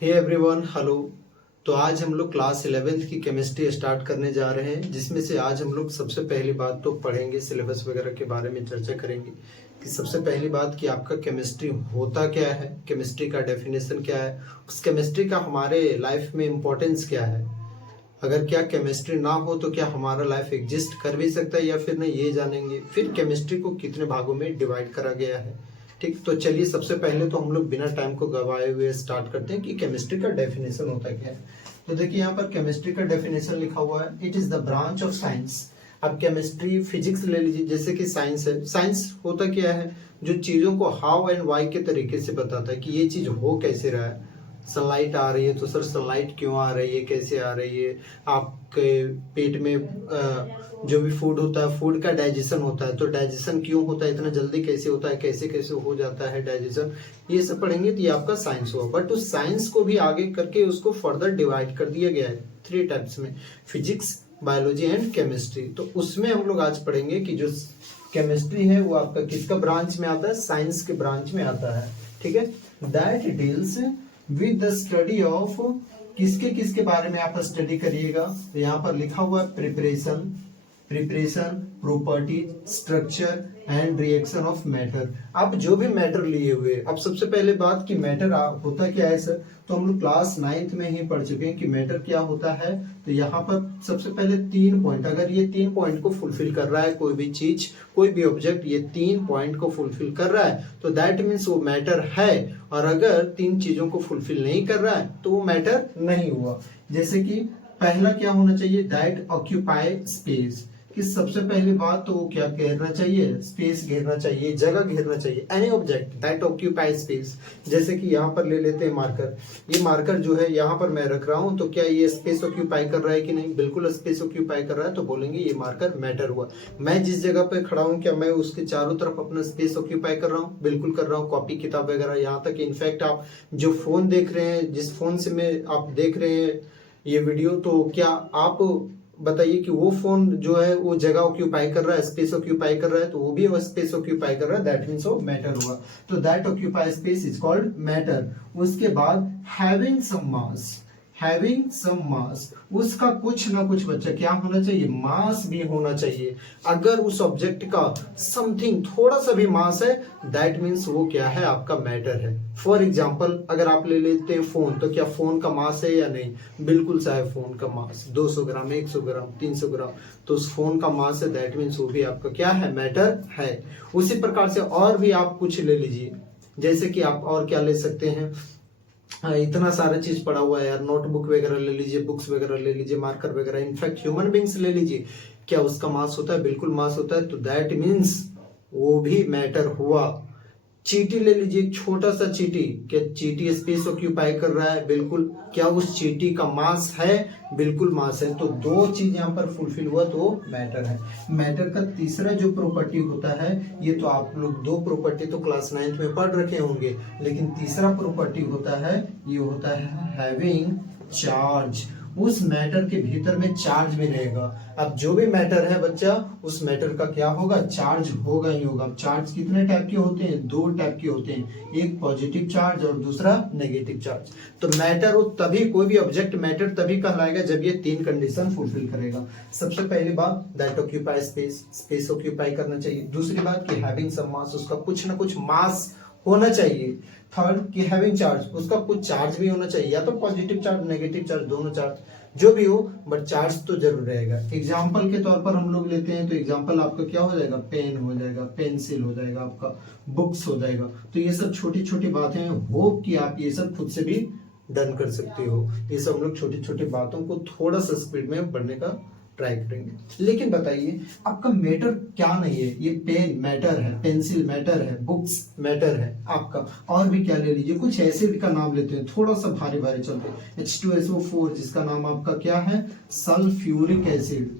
Hey everyone, hello. तो आज हम लोग क्लास 11th की केमिस्ट्री स्टार्ट करने जा रहे हैं, जिसमें से आज हम लोग सबसे पहली बात तो पढ़ेंगे, सिलेबस वगैरह के बारे में चर्चा करेंगे कि सबसे पहली बात कि आपका केमिस्ट्री होता क्या है, केमिस्ट्री का डेफिनेशन क्या है, उस केमिस्ट्री का हमारे लाइफ में इम्पोर्टेंस क्या है, अगर क्या केमिस्ट्री ना हो तो क्या हमारा लाइफ एग्जिस्ट कर भी सकता है या फिर नहीं, ये जानेंगे। फिर केमिस्ट्री को कितने भागों में डिवाइड करा गया है। ठीक, तो चलिए सबसे पहले तो हम लोग बिना टाइम को गवाए हुए स्टार्ट करते हैं कि केमिस्ट्री का डेफिनेशन होता क्या है। तो देखिए यहाँ पर केमिस्ट्री का डेफिनेशन लिखा हुआ है, it is the branch of science. अब केमिस्ट्री फिजिक्स ले लीजिए, जैसे कि साइंस है। साइंस होता क्या है, जो चीजों को हाउ एंड वाई के तरीके से बताता है कि ये चीज हो कैसे रहा है। सनलाइट आ रही है तो सर सनलाइट क्यों आ रही है, कैसे आ रही है। आपके पेट में जो भी फूड होता है, फूड का डाइजेशन होता है, तो डाइजेशन क्यों होता है, इतना जल्दी कैसे होता है, कैसे कैसे हो जाता है डाइजेशन, ये सब पढ़ेंगे तो ये आपका साइंस हुआ। बट उस साइंस को भी आगे करके उसको फर्दर डिवाइड कर दिया गया है 3 टाइप्स में, फिजिक्स, बायोलॉजी एंड केमिस्ट्री। तो उसमें हम लोग आज पढ़ेंगे कि जो केमिस्ट्री है वो आपका किसका ब्रांच में आता है, साइंस के ब्रांच में आता है। ठीक है, that deals with the study of, किसके किसके बारे में आप स्टडी करिएगा, तो यहाँ पर लिखा हुआ है preparation, properties, structure and reaction of matter. आप जो भी मैटर लिए हुए, अब सबसे पहले बात कि मैटर होता क्या है सर, तो हम लोग क्लास 9th में ही पढ़ चुके हैं कि मैटर क्या होता है। तो यहाँ पर सबसे पहले 3 पॉइंट, अगर ये 3 पॉइंट को फुलफिल कर रहा है कोई भी चीज, कोई भी ऑब्जेक्ट ये 3 पॉइंट को फुलफिल कर रहा है तो दैट मीन्स वो मैटर है। और अगर 3 चीजों को फुलफिल नहीं कर रहा है तो वो मैटर नहीं हुआ। जैसे कि पहला क्या होना चाहिए, दैट ऑक्यूपाई स्पेस, कि सबसे पहली बात तो वो क्या घेरना चाहिए, स्पेस घेरना चाहिए, जगह घेरना चाहिए। Any object that occupy space, जैसे कि यहाँ पर ले लेते हैं मार्कर। ये मार्कर जो है यहाँ पर मैं रख रहा हूँ, तो क्या ये स्पेस ऑक्यूपाई कर रहा है कि नहीं, बिल्कुल स्पेस ऑक्यूपाई कर रहा है, तो बोलेंगे ये मार्कर मैटर हुआ। मैं जिस जगह पे खड़ा हूँ क्या मैं उसके चारों तरफ अपना स्पेस ऑक्यूपाई कर रहा हूँ, बिल्कुल कर रहा हूँ। कॉपी किताब वगैरह, यहाँ तक इनफैक्ट आप जो फोन देख रहे हैं, जिस फोन से में आप देख रहे हैं ये वीडियो, तो क्या आप बताइए कि वो फोन जो है वो जगह ऑक्यूपाई कर रहा है, स्पेस ऑक्यूपाई कर रहा है, तो वो भी स्पेस ऑक्यूपाई कर रहा है, दैट मींस वो मैटर हुआ। तो that occupy space is called matter. उसके बाद हैविंग सम मास, उसका कुछ ना कुछ बच्चा क्या होना चाहिए, मास भी होना चाहिए। अगर उस ऑब्जेक्ट का समथिंग थोड़ा सा भी मास है, दैट मीन्स वो क्या है, आपका मैटर है। फॉर एग्जाम्पल अगर आप ले लेते हैं फोन, तो क्या फोन का मास है या नहीं, बिल्कुल सा है फोन का मास, 200 ग्राम, 100 ग्राम, 300 ग्राम, तो उस फोन का मास है, दैट मीन्स वो भी आपका क्या है, मैटर है। उसी प्रकार से और भी आप कुछ ले लीजिए, जैसे कि आप और क्या ले सकते हैं, इतना सारा चीज पड़ा हुआ है यार, नोटबुक वगैरह ले लीजिए, बुक्स वगैरह ले लीजिए, मार्कर वगैरह, इनफैक्ट ह्यूमन बींग्स ले लीजिए, क्या उसका मास होता है, बिल्कुल मास होता है, तो दैट मीन्स वो भी मैटर हुआ। चींटी ले लीजिए, एक छोटा सा चींटी, क्या चींटी स्पेस ऑक्यूपाई कर रहा है, बिल्कुल। क्या उस चींटी का मास है, बिल्कुल मास है। तो 2 चीज यहाँ पर फुलफिल हुआ तो मैटर है। मैटर का तीसरा जो प्रॉपर्टी होता है, ये तो आप लोग 2 प्रॉपर्टी तो क्लास 9th में पढ़ रखे होंगे, लेकिन तीसरा प्रॉपर्टी होता है, ये होता है हैविंग चार्ज। उस मैटर के भीतर में चार्ज भी रहेगा। अब जो भी मैटर है बच्चा, उस मैटर का क्या होगा, चार्ज होगा ही होगा। चार्ज कितने टाइप के होते हैं, 2 टाइप के होते हैं, एक पॉजिटिव चार्ज और दूसरा नेगेटिव चार्ज। तो मैटर वो तभी, कोई भी ऑब्जेक्ट मैटर तभी कहलाएगा जब ये 3 कंडीशन फुलफिल करेगा। सबसे पहली बात that occupy space, space occupy करना चाहिए। दूसरी बात कि हैविंग सम मास, उसका कुछ ना कुछ मास होना चाहिए। थर्ड कि हैविंग चार्ज, उसका कुछ चार्ज भी होना चाहिए, या तो पॉजिटिव चार्ज, नेगेटिव चार्ज, दोनों चार्ज जो भी हो, बट चार्ज तो जरूर रहेगा। एग्जाम्पल के तौर पर हम लोग लेते हैं, तो एग्जाम्पल आपका क्या हो जाएगा, पेन हो जाएगा, पेंसिल हो जाएगा, आपका बुक्स हो जाएगा। तो ये सब छोटी छोटी बातें हैं, होप कि आप ये सब खुद से भी डन कर सकते हो। ये सब हम लोग छोटी छोटी बातों को थोड़ा सा स्पीड में बढ़ने का ट्राई करेंगे। लेकिन बताइए आपका मैटर क्या नहीं है, ये पेन मैटर है, पेंसिल मैटर है, बुक्स मैटर है आपका। और भी क्या ले लीजिए, कुछ एसिड का नाम लेते हैं, थोड़ा सा भारी भारी चलते हैं, H2SO4, जिसका नाम आपका क्या है, सल्फ्यूरिक एसिड,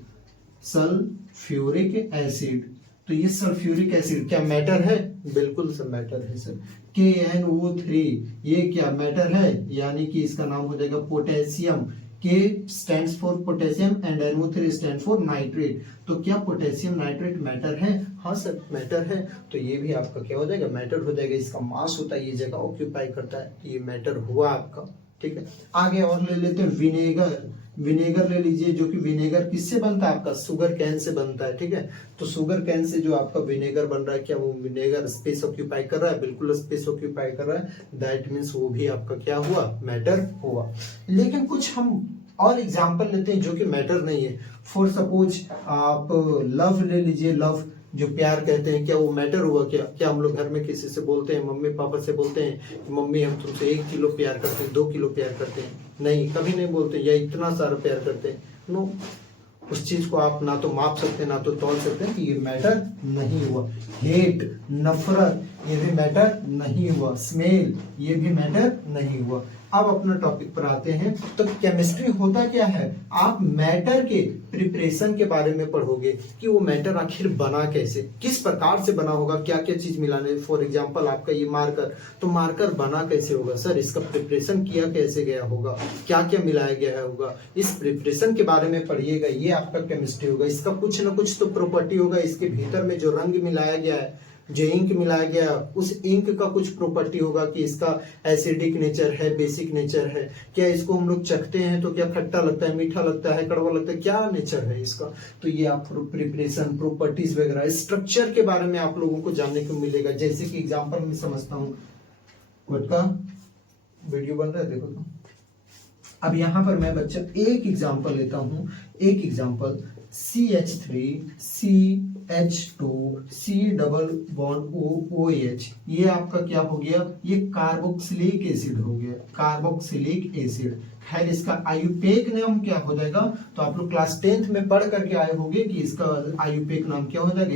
सल्फ्यूरिक एसिड। तो ये सल्फ्यूरिक एसिड क्या मैटर है, बिल्कुल सब मैटर है सर। KNO3 ये क्या मैटर है, यानी कि इसका नाम हो जाएगा potassium. K stands for potassium and NO3 stands for nitrate। तो क्या पोटेशियम नाइट्रेट मैटर है, हाँ सर मैटर है। तो ये भी आपका क्या हो जाएगा, मैटर हो जाएगा। इसका मास होता है, ये जगह ऑक्यूपाई करता है, ये मैटर हुआ आपका। ठीक है। आगे और ले लेते हैं विनेगर। विनेगर ले लीजिए, जो कि विनेगर किससे बनता है, आपका शुगर कैन से बनता है, ठीक है। तो शुगर कैन से जो आपका विनेगर बन रहा है, क्या वो विनेगर स्पेस ऑक्यूपाई कर रहा है, बिल्कुल स्पेस ऑक्यूपाई कर रहा है, दैट मीन्स वो भी आपका क्या हुआ, मैटर हुआ। लेकिन कुछ हम और एग्जाम्पल लेते हैं जो कि मैटर नहीं है। फॉर सपोज आप लव ले लीजिए, लव जो प्यार कहते हैं, क्या वो मैटर हुआ, क्या हम लोग घर में किसी से बोलते हैं, मम्मी पापा से बोलते हैं कि मम्मी हम तुमसे 1 किलो प्यार करते हैं, 2 किलो प्यार करते हैं, नहीं, कभी नहीं बोलते, या इतना सारा प्यार करते हैं, नो। उस चीज को आप ना तो माप सकते ना तो तौल सकते हैं कि ये मैटर नहीं हुआ। हेट, नफरत, ये भी मैटर नहीं हुआ। स्मेल, ये भी मैटर नहीं हुआ। अब अपना टॉपिक पर आते हैं। तो केमिस्ट्री होता क्या है, आप मैटर के प्रिपरेशन के बारे में पढ़ोगे कि वो मैटर आखिर बना कैसे, किस प्रकार से बना होगा, क्या क्या चीज मिलाने। फॉर एग्जांपल आपका ये मार्कर, तो मार्कर बना कैसे होगा सर, इसका प्रिपरेशन किया कैसे गया होगा, क्या क्या मिलाया गया होगा, इस प्रिपरेशन के बारे में पढ़िएगा, ये आपका केमिस्ट्री होगा। इसका कुछ ना कुछ तो प्रॉपर्टी होगा, इसके भीतर में जो रंग मिलाया गया है, जो इंक मिलाया गया, उस इंक का कुछ प्रॉपर्टी होगा कि इसका एसिडिक नेचर है, बेसिक नेचर है, क्या इसको हम लोग चखते हैं तो क्या खट्टा लगता है, मीठा लगता है, कड़वा लगता है, क्या नेचर है इसका। तो ये आप प्रिपरेशन, प्रॉपर्टीज वगैरह, स्ट्रक्चर के बारे में आप लोगों को जानने को मिलेगा। जैसे कि एग्जाम्पल में समझता हूँ, का वीडियो बन रहा है, देखो तो। अब यहाँ पर मैं बच्चा एक एग्जाम्पल लेता हूँ, एक example CH3 CH2 C double bond OH, ये आपका क्या हो गया, ये कार्बोक्सिलिक एसिड हो गया, कार्बोक्सिलिक एसिड। खैर इसका आयुपेक नाम क्या हो जाएगा, तो आप लोग क्लास 10th में पढ़ करके आए होंगे कि इसका आयुपेक नाम क्या हो जाएगा,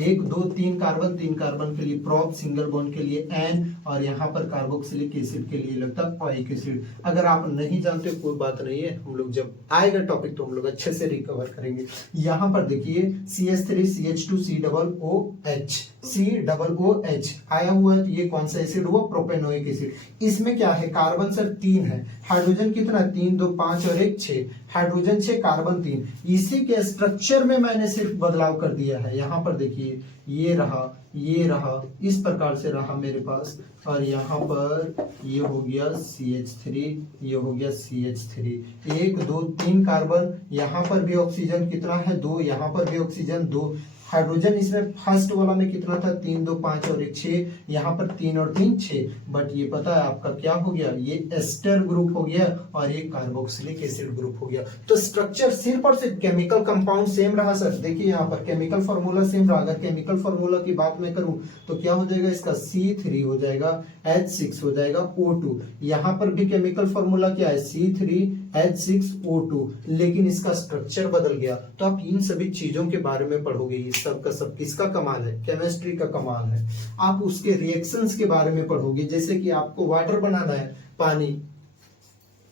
1 2 3 कार्बन, 3 कार्बन के लिए प्रोप, सिंगल बॉन्ड के लिए N, और यहाँ पर कार्बोक्सिलिक एसिड के लिए लगता है ओइक एसिड। अगर आप नहीं जानते कोई बात नहीं है, हम लोग जब आएगा टॉपिक तो हम लोग अच्छे से रिकवर करेंगे। यहाँ पर देखिए CH3 CH2 C double OH, C double OH आया हुआ है, ये कौन सा एसिड हुआ, प्रोपेनोइक एसिड। इसमें क्या है, कार्बन सर 3 है, हाइड्रोजन कितना, 3 2 5 और 1 6, हाइड्रोजन 6 कार्बन 3। इसी के स्ट्रक्चर में मैंने सिर्फ बदलाव कर दिया है। यहाँ पर देखिए ये रहा, इस प्रकार से रहा मेरे पास, और यहाँ पर ये हो गया CH3, ये हो गया CH3, 1 2 3 कार्बन, यहाँ पर भी ऑक्सीजन कितना है, 2, यहाँ पर भी ऑक्सीजन 2, हाइड्रोजन इसमें फर्स्ट वाला में कितना था, 3 2 5 और 1 6, यहाँ पर 3 और 3 6, बट ये पता है आपका क्या हो गया, ये एस्टर ग्रुप हो गया और ये कार्बोक्सिलिक एसिड ग्रुप हो गया। तो स्ट्रक्चर सिर्फ और सिर्फ केमिकल कंपाउंड सेम रहा सर। देखिए यहाँ पर केमिकल फॉर्मूला सेम रहा। अगर केमिकल फॉर्मूला की बात मैं करूं तो क्या हो जाएगा, इसका C3 हो जाएगा, H6 हो जाएगा, O2। यहाँ पर भी केमिकल फॉर्मूला क्या है, C3H6O2, लेकिन इसका स्ट्रक्चर बदल गया। तो आप इन सभी चीजों के बारे में पढ़ोगे, ये सब का सब किसका कमाल है, केमिस्ट्री का कमाल है। आप उसके रिएक्शंस के बारे में पढ़ोगे, जैसे कि आपको वाटर बनाना है, पानी,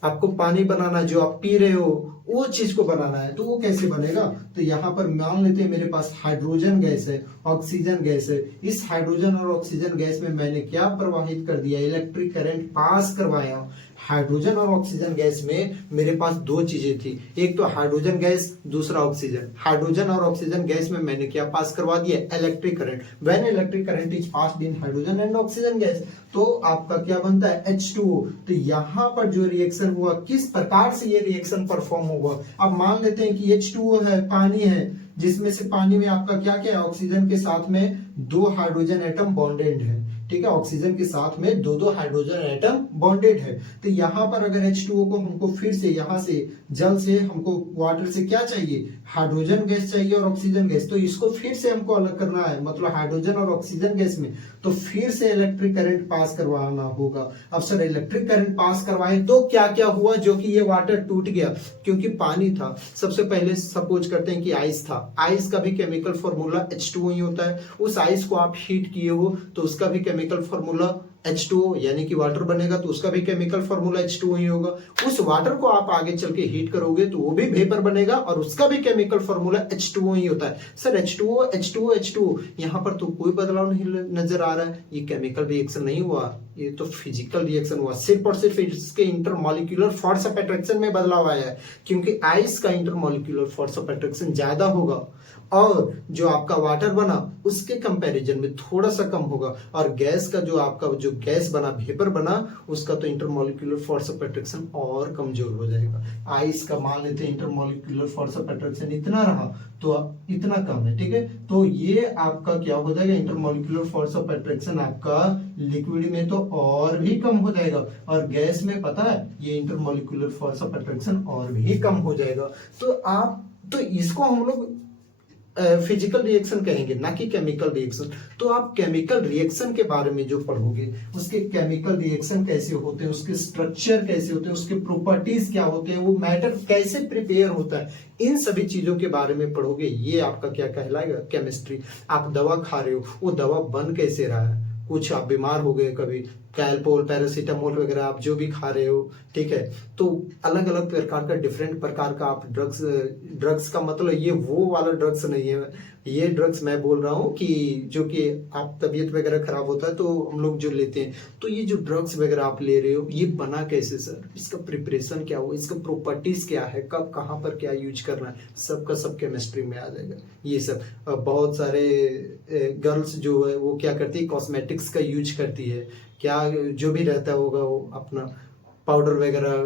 आपको पानी बनाना, जो आप पी रहे हो वो चीज को बनाना है, तो वो कैसे बनेगा। तो यहाँ पर मान लेते हैं मेरे पास हाइड्रोजन गैस है, ऑक्सीजन गैस है। इस हाइड्रोजन और ऑक्सीजन गैस में मैंने क्या प्रवाहित कर दिया, इलेक्ट्रिक करंट पास करवाया। हाइड्रोजन और ऑक्सीजन गैस में मेरे पास दो चीजें थी, एक तो हाइड्रोजन गैस, दूसरा ऑक्सीजन। हाइड्रोजन और ऑक्सीजन गैस में मैंने क्या पास करवा दिया, electric current. When electric current is passed in hydrogen and oxygen gas, तो आपका क्या बनता है, H2O। तो यहाँ पर जो रिएक्शन हुआ, किस प्रकार से ये रिएक्शन परफॉर्म हुआ। अब मान लेते हैं कि H2O है, पानी है, जिसमें से पानी में आपका क्या क्या है, ऑक्सीजन के साथ में 2 हाइड्रोजन एटम बॉन्डेड है, ठीक है। ऑक्सीजन के साथ में 2 हाइड्रोजन एटम बॉन्डेड है। तो यहाँ पर अगर H2O को हमको फिर से यहाँ से जल से हमको वाटर से क्या चाहिए, हाइड्रोजन गैस चाहिए और ऑक्सीजन गैस, तो इसको फिर से हमको अलग करना है, मतलब हाइड्रोजन और ऑक्सीजन गैस में, तो फिर से इलेक्ट्रिक करंट पास करवाना होगा। अब सर इलेक्ट्रिक करंट पास करवाए तो क्या क्या हुआ, जो कि ये वाटर टूट गया, क्योंकि पानी था। सबसे पहले सपोज करते हैं कि आइस था, आइस का भी केमिकल फॉर्मूला H2O ही होता है। उस आइस को आप हीट किए हो तो उसका भी केमिकल फॉर्मूला H2O यानी कि वाटर बनेगा, तो उसका भी केमिकल फॉर्मूला H2O ही होगा। उस वाटर को आप आगे चल के हीट करोगे तो वो भी वेपर बनेगा और उसका भी केमिकल फॉर्मूला H2O ही होता है। सर H2O H2O H2O, यहाँ पर तो कोई बदलाव नहीं नजर आ रहा है, ये केमिकल रिएक्शन नहीं हुआ, ये तो फिजिकल रिएक्शन हुआ। सिर्फ और सिर्फ इसके इंटरमॉलिक्यूलर फोर्स ऑफ अट्रैक्शन में बदलाव आया है, क्योंकि आइस का इंटरमॉलिक्यूलर फोर्स ऑफ अट्रैक्शन ज्यादा होगा और जो आपका वाटर बना उसके कंपैरिजन में थोड़ा सा कम होगा, और गैस का जो आपका जो गैस बना, वेपर बना, उसका तो इंटरमॉलिक्यूलर फोर्स ऑफ अट्रैक्शन और कमजोर हो जाएगा। आइस का मान लेते हैं इंटरमॉलिक्यूलर फोर्स ऑफ अट्रैक्शन इतना रहा तो इतना कम है, ठीक है। तो ये आपका क्या हो जाएगा, इंटरमॉलिक्यूलर फोर्स ऑफ अट्रैक्शन आपका लिक्विड में तो और भी कम हो जाएगा, और गैस में पता है ये इंटरमॉलिक्यूलर फोर्स ऑफ अट्रैक्शन और भी कम हो जाएगा। तो इसको हम लोग फिजिकल रिएक्शन कहेंगे, ना कि केमिकल रिएक्शन। तो आप केमिकल रिएक्शन के बारे में जो पढ़ोगे, उसके केमिकल रिएक्शन कैसे होते हैं, उसके स्ट्रक्चर कैसे होते हैं, उसके प्रॉपर्टीज क्या होते हैं, वो मैटर कैसे प्रिपेयर होता है, इन सभी चीजों के बारे में पढ़ोगे। ये आपका क्या कहलाएगा, केमिस्ट्री। आप दवा खा रहे हो, वो दवा बन कैसे रहा है, कुछ आप बीमार हो गए, कभी कैलपोल, पैरासीटामोल वगैरह आप जो भी खा रहे हो, ठीक है, तो अलग अलग प्रकार का, डिफरेंट प्रकार का आप ड्रग्स का मतलब ये वो वाला ड्रग्स नहीं है, ये ड्रग्स मैं बोल रहा हूँ कि जो कि आप तबीयत वगैरह खराब होता है तो हम लोग जो लेते हैं, तो ये जो ड्रग्स वगैरह आप ले रहे हो, ये बना कैसे सर, इसका प्रिपरेशन क्या हो, इसका प्रॉपर्टीज क्या है, कब कहाँ पर क्या यूज करना है, सबका सब केमिस्ट्री में आ जाएगा। ये सब बहुत सारे गर्ल्स जो है वो क्या करती है, कॉस्मेटिक्स का यूज करती है, क्या जो भी रहता होगा वो अपना पाउडर वगैरह,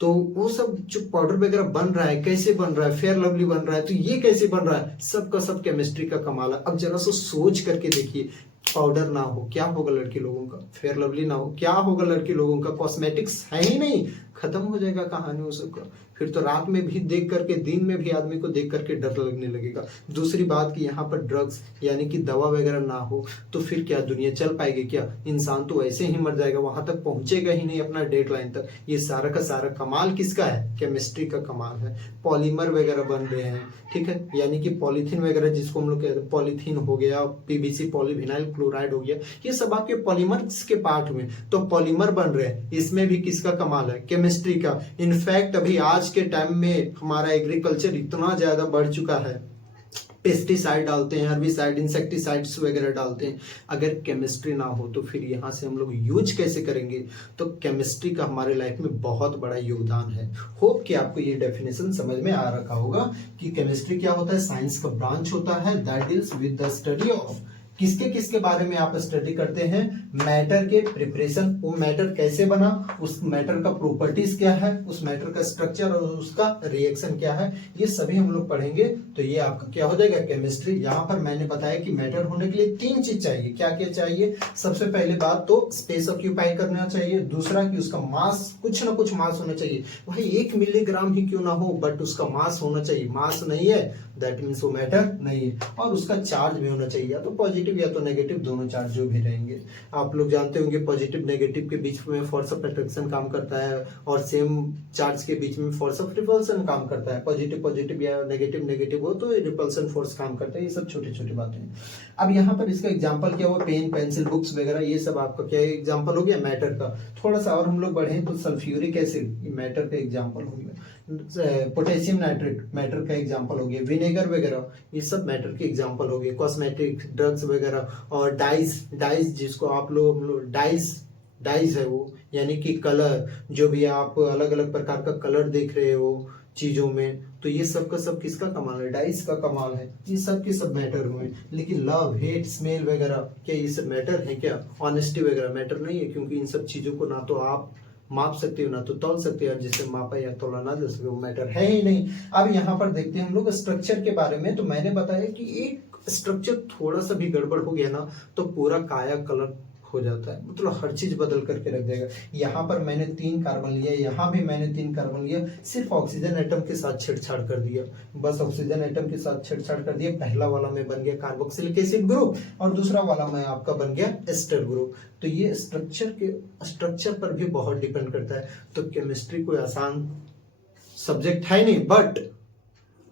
तो वो सब जो पाउडर वगैरह बन रहा है, कैसे बन रहा है, फेयर लवली बन रहा है, तो ये कैसे बन रहा है, सबका सब केमिस्ट्री का कमाल है। अब जरा सा सोच करके देखिए, पाउडर ना हो क्या होगा लड़की लोगों का, फेयर लवली ना हो क्या होगा लड़की लोगों का, कॉस्मेटिक्स है ही नहीं, खत्म हो जाएगा कहानी वो सबका। फिर तो रात में भी देख करके, दिन में भी आदमी को देख करके डर लगने लगेगा। दूसरी बात कि यहाँ पर ड्रग्स यानी कि दवा वगैरह ना हो तो फिर क्या दुनिया चल पाएगी क्या, इंसान तो ऐसे ही मर जाएगा, वहां तक पहुंचेगा ही नहीं अपना डेडलाइन तक। ये सारा का सारा कमाल किसका है, केमिस्ट्री का कमाल है। पॉलीमर वगैरह बन रहे हैं, ठीक है, यानी कि पॉलीथीन वगैरह जिसको हम लोग कहते हैं, पॉलीथीन हो गया, पीवीसी पॉलीविनाइल क्लोराइड हो गया, ये सब आपके पॉलीमर्स के पार्ट हुए, तो पॉलीमर बन रहे हैं, इसमें भी किसका कमाल है, केमिस्ट्री का। इनफैक्ट अभी आज के टाइम में हमारा एग्रीकल्चर इतना ज्यादा बढ़ चुका है, पेस्टिसाइड डालते हैं, हर्बिसाइड, इंसेक्टिसाइड्स वगैरह डालते हैं, अगर केमिस्ट्री ना हो तो फिर यहाँ से हम लोग यूज कैसे करेंगे। तो केमिस्ट्री का हमारे लाइफ में बहुत बड़ा योगदान है। होप कि आपको ये डेफिनेशन समझ में आ रखा होगा कि केमिस्ट्री क्या होता है, साइंस का ब्रांच होता है that deals with the study of, किसके किसके बारे में आप स्टडी करते हैं, मैटर के प्रिपरेशन, वो मैटर कैसे बना, उस मैटर का प्रॉपर्टीज क्या है, उस मैटर का स्ट्रक्चर और उसका रिएक्शन क्या है, ये सभी हम लोग पढ़ेंगे। तो ये आपका क्या हो जाएगा, केमिस्ट्री। यहाँ पर मैंने बताया कि मैटर होने के लिए 3 चीज चाहिए, क्या क्या चाहिए, सबसे पहले बात तो स्पेस ऑक्यूपाई करना चाहिए, दूसरा कि उसका मास, कुछ ना कुछ मास होना चाहिए, भाई 1 मिलीग्राम ही क्यों ना हो बट उसका मास होना चाहिए, मास नहीं है दैट मीन्स वो मैटर नहीं है, और उसका चार्ज भी होना चाहिए, या तो पॉजिटिव या तो नेगेटिव, दोनों चार्ज जो भी रहेंगे। आप लोग जानते होंगे पॉजिटिव नेगेटिव के बीच में फोर्स ऑफ अट्रैक्शन काम करता है, और सेम चार्ज के बीच में फोर्स ऑफ रिपल्सन काम करता है, पॉजिटिव पॉजिटिव या नेगेटिव नेगेटिव हो तो रिपल्सन फोर्स काम करता है। ये सब छोटी छोटी बातें हैं। अब यहाँ पर इसका एग्जाम्पल क्या हुआ, पेन पेंसिल बुक्स वगैरह, ये सब आपका क्या एग्जाम्पल हो गया मैटर का। थोड़ा सा और हम लोग बढ़े तो सल्फ्यूरिक एसिड मैटर का एग्जाम्पल हो गया, पोटेशियम नाइट्रेट मैटर का एग्जांपल हो गया, विनेगर वगैरह ये सब मैटर के एग्जांपल हो गए, कॉस्मेटिक, ड्रग्स वगैरह, और डाइज जिसको आप लोग डाइज है वो, यानी कि कलर, जो भी आप अलग अलग प्रकार का कलर देख रहे हो चीजों में, तो ये सब का सब किसका कमाल है, डाइस का कमाल है। ये सब के सब मैटर हुए, लेकिन लव, हेट, स्मेल वगैरह क्या ये सब मैटर है क्या, ऑनेस्टी वगैरह मैटर नहीं है, क्योंकि इन सब चीजों को ना तो आप माप सकते हो ना तो तौल सकते हो, जिसे मापा या तोला ना जा सके वो मैटर है ही नहीं। अब यहाँ पर देखते हैं हम लोग स्ट्रक्चर के बारे में। तो मैंने बताया कि एक स्ट्रक्चर थोड़ा सा भी गड़बड़ हो गया ना तो पूरा काया कलर हो जाता है, मतलब हर चीज बदल करके रख देगा। यहाँ पर मैंने 3 कार्बन लिया, यहाँ भी मैंने 3 कार्बन लिया, सिर्फ ऑक्सीजन एटम के साथ छेड़छाड़ कर दिया, बस ऑक्सीजन एटम के साथ छेड़छाड़ कर दिया। पहला वाला में बन गया कार्बोक्सिलिक एसिड ग्रुप और दूसरा वाला में आपका बन गया एस्टर ग्रुप। तो ये स्ट्रक्चर पर भी बहुत डिपेंड करता है। तो केमिस्ट्री कोई आसान सब्जेक्ट है नहीं, बट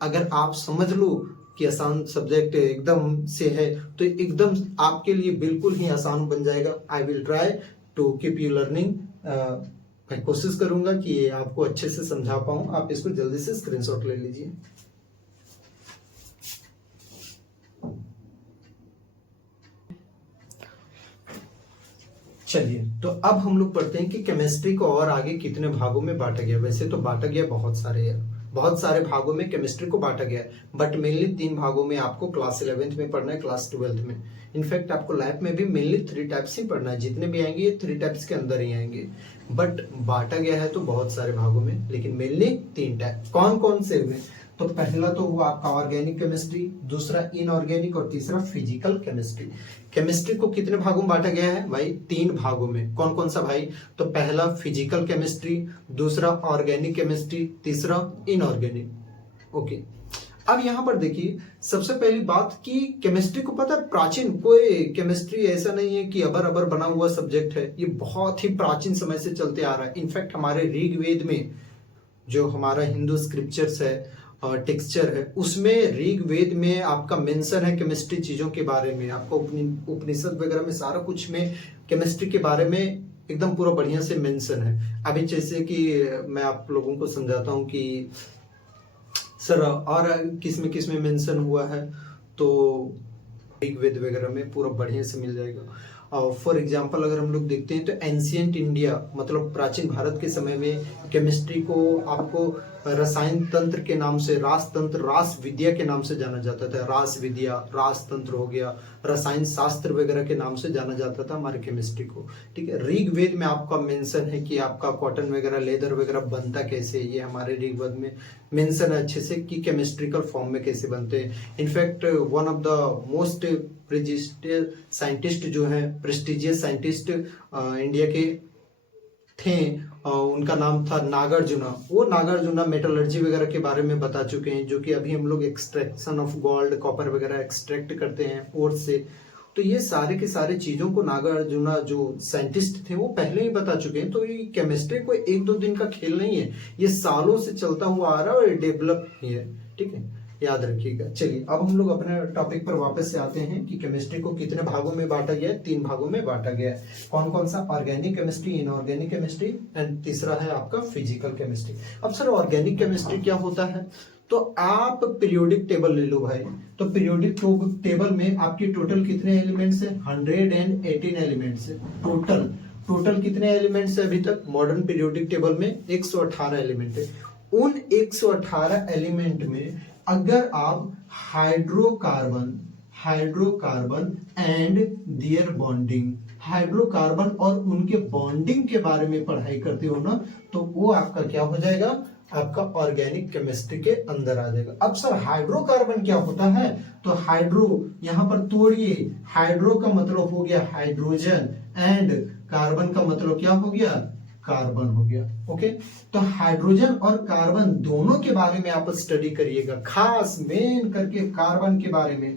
अगर आप समझ लो कि आसान सब्जेक्ट एकदम से है तो एकदम आपके लिए बिल्कुल ही आसान बन जाएगा। I will try to keep you learning. मैं कोशिश करूंगा कि आपको अच्छे से समझा पाऊं। आप इसको जल्दी से स्क्रीनशॉट ले लीजिए। चलिए, तो अब हम लोग पढ़ते हैं कि केमिस्ट्री को और आगे कितने भागों में बांटा गया। वैसे तो बांटा गया बहुत सारे बहुत सारे भागों में केमिस्ट्री को बांटा गया है, बट मेनली 3 भागों में आपको क्लास 11th में पढ़ना है, क्लास 12th में। इनफैक्ट आपको लैब में भी मेनली 3 टाइप्स ही पढ़ना है, जितने भी आएंगे ये 3 टाइप्स के अंदर ही आएंगे, बट बांटा गया है तो बहुत सारे भागों में, लेकिन मेनली 3 टाइप। कौन कौन से हुए? तो पहला तो हुआ आपका ऑर्गेनिक केमिस्ट्री, दूसरा इनऑर्गेनिक और तीसरा फिजिकल केमिस्ट्री। केमिस्ट्री को कितने भागों में बांटा गया है भाई? 3 भागों में। कौन कौन सा भाई? तो पहला फिजिकल केमिस्ट्री, दूसरा ऑर्गेनिक केमिस्ट्री, तीसरा इनऑर्गेनिक। ओके, अब यहाँ पर देखिए सबसे पहली बात कि केमिस्ट्री को पता है प्राचीन कोई केमिस्ट्री ऐसा नहीं है कि अबर अबर बना हुआ सब्जेक्ट है, ये बहुत ही प्राचीन समय से चलते आ रहा है। इनफैक्ट हमारे ऋग्वेद में जो हमारा हिंदू स्क्रिप्चर्स है और टेक्सचर है, उसमें ऋग्वेद में आपका मेंशन है केमिस्ट्री चीजों के बारे में, आपको उपनिषद वगैरह में सारा कुछ में केमिस्ट्री के बारे में एकदम पूरा बढ़िया से मेंशन है। अभी जैसे कि मैं आप लोगों को समझाता हूँ कि सर और किस में मेंशन हुआ है, तो ऋग्वेद वगैरह में पूरा बढ़िया से मिल जाएगा। फॉर एग्जाम्पल अगर हम लोग देखते हैं तो एंशियंट इंडिया मतलब प्राचीन भारत के समय में केमिस्ट्री को आपको रसायन तंत्र के नाम से, रास तंत्र, रास विद्या के नाम से जाना जाता था। रास विद्या, रास तंत्र हो गया, रसायन शास्त्र वगैरह के नाम से जाना जाता था हमारे केमिस्ट्री को। ठीक है, ऋग्वेद में आपका मेंशन है कि आपका कॉटन वगैरह, लेदर वगैरह बनता कैसे, ये हमारे ऋग्वेद में मेंशन है अच्छे से कि केमिस्ट्रिकल फॉर्म में कैसे बनते हैं। In fact one of the most prestigious scientist जो है, प्रेस्टिजियस साइंटिस्ट इंडिया के थे, उनका नाम था नागार्जुना। वो नागार्जुना मेटलर्जी वगैरह के बारे में बता चुके हैं, जो कि अभी हम लोग एक्सट्रैक्शन ऑफ गोल्ड, कॉपर वगैरह एक्सट्रैक्ट करते हैं ओर से। तो ये सारे के सारे चीजों को नागार्जुना जो साइंटिस्ट थे वो पहले ही बता चुके हैं। तो ये केमिस्ट्री कोई 1-2 दिन का खेल नहीं है, ये सालों से चलता हुआ आ रहा है और डेवलप ही है। ठीक है, याद रखिएगा। चलिए अब हम लोग अपने टॉपिक पर वापस से आते हैं कि केमिस्ट्री को कितने भागों में बांटा गया है? 3 भागों में बांटा गया है। कौन कौन सा? Organic chemistry, inorganic chemistry and तीसरा है आपका फिजिकल केमिस्ट्री। अब सर ऑर्गेनिक केमिस्ट्री क्या होता है? तो आप पीरियोडिक टेबल ले लो भाई। तो पीरियोडिक टेबल में आपकी टोटल कितने एलिमेंट्स है? 118 एलिमेंट्स है टोटल। टोटल कितने एलिमेंट्स है अभी तक मॉडर्न पीरियोडिक टेबल में? 118 एलिमेंट है। उन 118 एलिमेंट में अगर आप hydrocarbon and their bonding, hydrocarbon और उनके बॉन्डिंग के बारे में पढ़ाई करते हो ना, तो वो आपका क्या हो जाएगा? आपका ऑर्गेनिक केमिस्ट्री के अंदर आ जाएगा। अब सर हाइड्रोकार्बन क्या होता है? तो हाइड्रो यहां पर तोड़िए, हाइड्रो का मतलब हो गया हाइड्रोजन एंड कार्बन का मतलब क्या हो गया? कार्बन हो गया। ओके, तो हाइड्रोजन और कार्बन दोनों के बारे में आप स्टडी करिएगा, खास मेन करके कार्बन के बारे में।